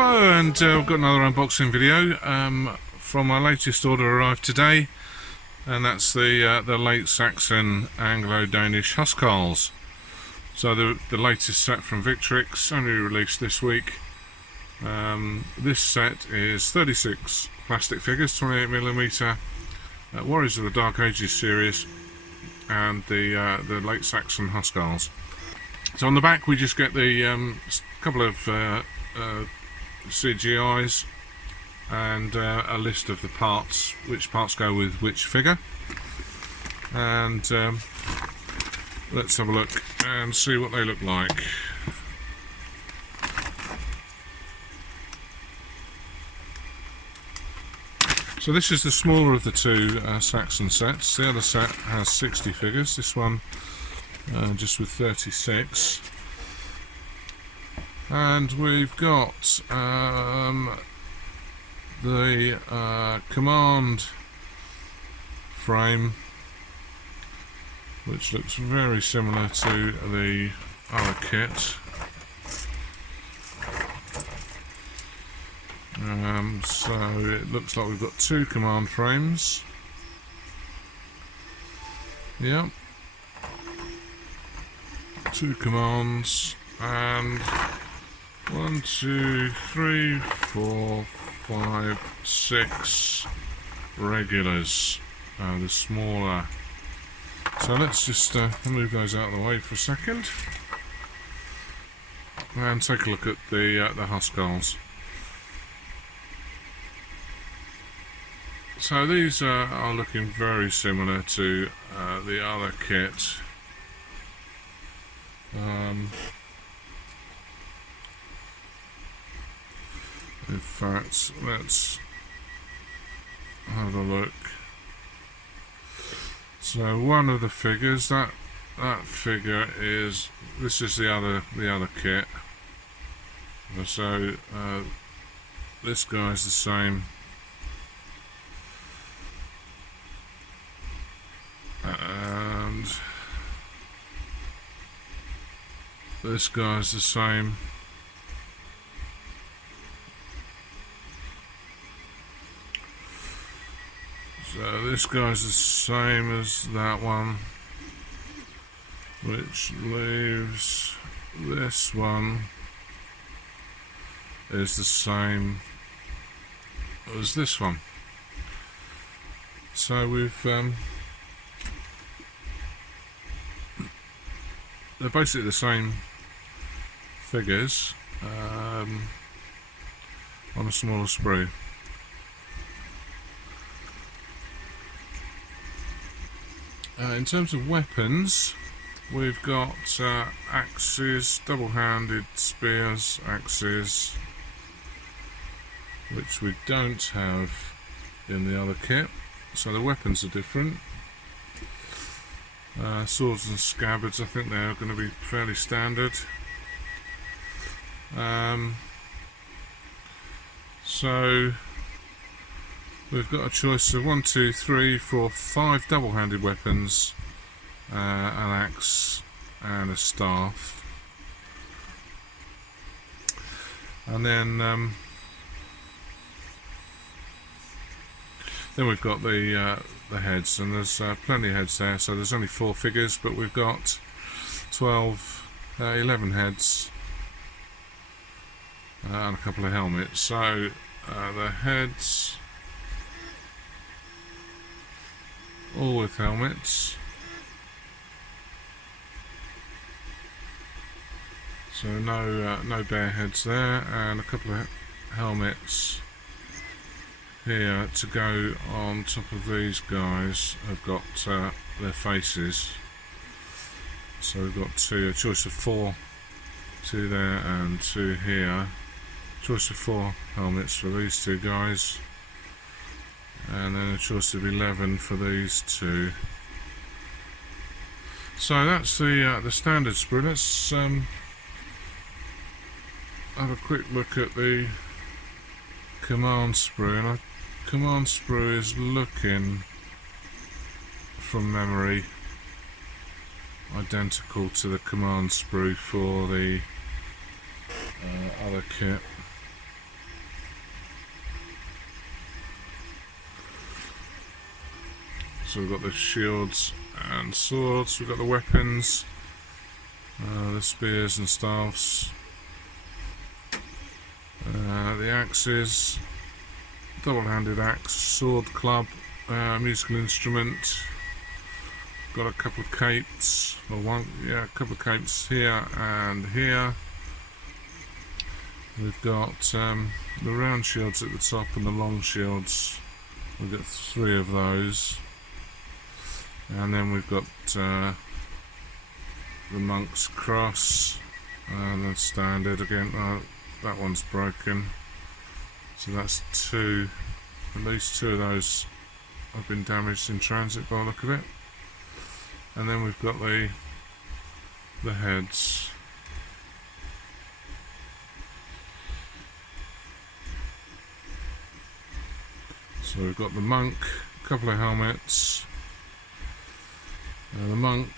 Hello, and we've got another unboxing video from my latest order arrived today, and that's the Late Saxon Anglo Danish Huscarls. So the latest set from Victrix, only released this week. This set is 36 plastic figures, 28mm, Warriors of the Dark Ages series, and the Late Saxon Huscarls. So on the back we just get the couple of CGIs and a list of the parts, which parts go with which figure, and let's have a look and see what they look like. So this is the smaller of the two Saxon sets. The other set has 60 figures, this one just with 36. And we've got the command frame, which looks very similar to the other kit. So it looks like we've got two command frames. Yep. Two commands, and 1, 2, 3, 4, 5, 6 regulars, the smaller. So let's just move those out of the way for a second and take a look at the Huscarls. So these are looking very similar to the other kit. In fact, let's have a look. So one of the figures, that figure is, this is the other kit. So this guy's the same. And this guy's the same. So this guy's the same as that one, which leaves this one is the same as this one. So we've they're basically the same figures on a smaller sprue. In terms of weapons, we've got axes, double-handed spears, axes, which we don't have in the other kit, so the weapons are different. Swords and scabbards, I think they're going to be fairly standard. So we've got a choice of 1, 2, 3, 4, 5 double-handed weapons, an axe and a staff, and then we've got the heads, and there's plenty of heads there. So there's only 4 figures, but we've got 11 heads and a couple of helmets. So the heads, all with helmets. So no bare heads there, and a couple of helmets here to go on top of these guys. Have got their faces. So we've got a choice of 4, 2 there and 2 here. Choice of 4 helmets for these two guys, and then a choice of 11 for these two. So that's the standard sprue. Let's have a quick look at the command sprue, and our command sprue is looking, from memory, identical to the command sprue for the other kit. So we've got the shields and swords, we've got the weapons, the spears and staves, the axes, double-handed axe, sword, club, musical instrument. Got a couple of capes, or a couple of capes here and here. We've got the round shields at the top and the long shields. We've got 3 of those, and then we've got the monk's cross, and then standard again. That one's broken, so that's 2. At least 2 of those have been damaged in transit by the look of it. And then we've got the heads. So we've got the monk, a couple of helmets, the monk,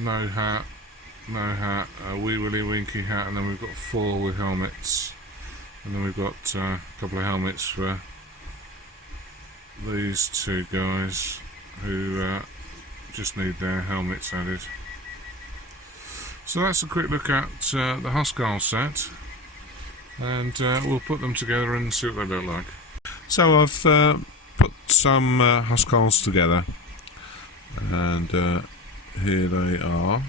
no hat, a wee willy winky hat, and then we've got 4 with helmets, and then we've got a couple of helmets for these 2 guys who just need their helmets added. So that's a quick look at the Huscarls set, and we'll put them together and see what they look like. So I've put some Huscarls together, and here they are.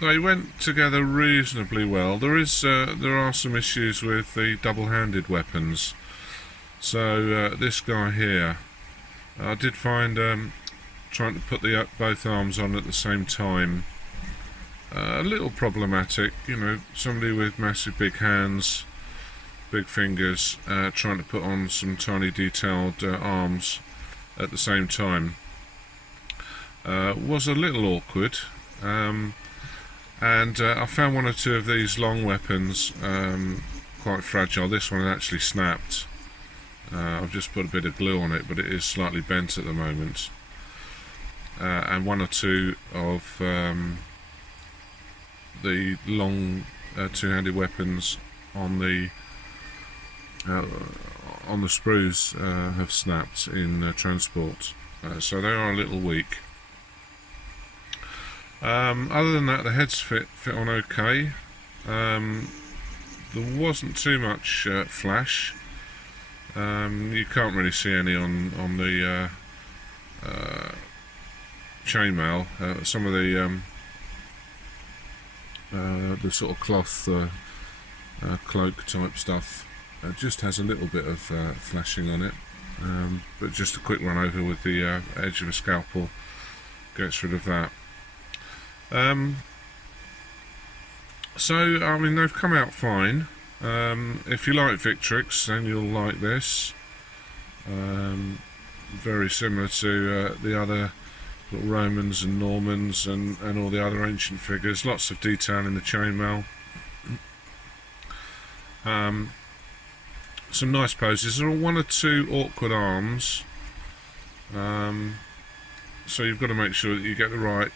They went together reasonably well. There are some issues with the double-handed weapons. So this guy here, I did find trying to put both arms on at the same time a little problematic. You know, somebody with massive big hands, big fingers, trying to put on some tiny detailed arms at the same time was a little awkward. And I found 1 or 2 of these long weapons quite fragile. This one actually snapped. I've just put a bit of glue on it, but it is slightly bent at the moment. And 1 or 2 of the long two-handed weapons on the sprues have snapped in transport, so they are a little weak. Other than that, the heads fit on okay. There wasn't too much flash. You can't really see any on the chainmail. Some of the sort of cloth cloak type stuff just has a little bit of flashing on it, but just a quick run over with the edge of a scalpel gets rid of that. So I mean, they've come out fine. If you like Victrix, then you'll like this. Very similar to the other Romans and Normans and all the other ancient figures. Lots of detail in the chainmail. Some nice poses. There are 1 or 2 awkward arms, so you've got to make sure that you get the right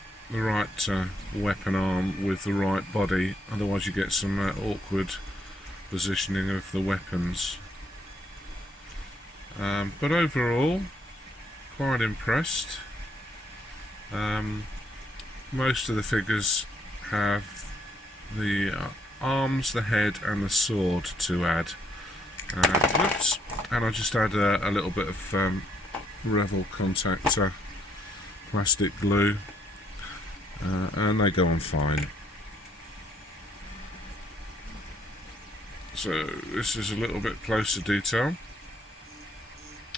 weapon arm with the right body, otherwise you get some awkward positioning of the weapons. But overall, quite impressed. Most of the figures have the arms, the head and the sword to add. Whoops, and I'll just add a little bit of Revel contactor plastic glue, and they go on fine. So this is a little bit closer detail.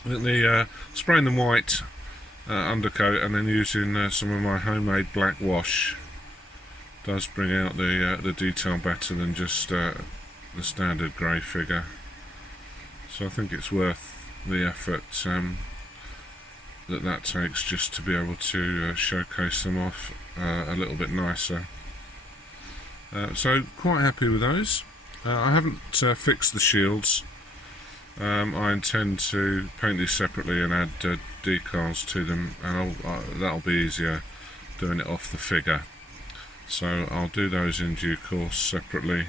I think the spraying them white undercoat and then using some of my homemade black wash does bring out the detail better than just the standard grey figure. So I think it's worth the effort that takes just to be able to showcase them off a little bit nicer. So quite happy with those. I haven't fixed the shields. I intend to paint these separately and add decals to them, and that'll be easier doing it off the figure. So I'll do those in due course separately,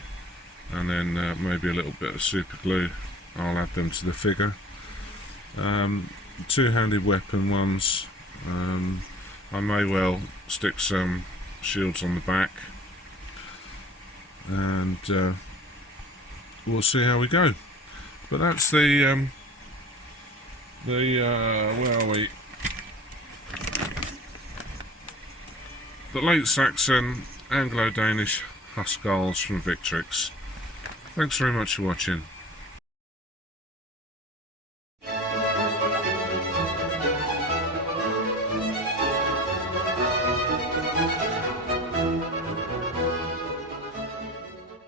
and then maybe a little bit of super glue I'll add them to the figure. Two-handed weapon ones, I may well stick some shields on the back, and we'll see how we go. But that's the where are we? The Late Saxon Anglo Danish Huscarls from Victrix. Thanks very much for watching.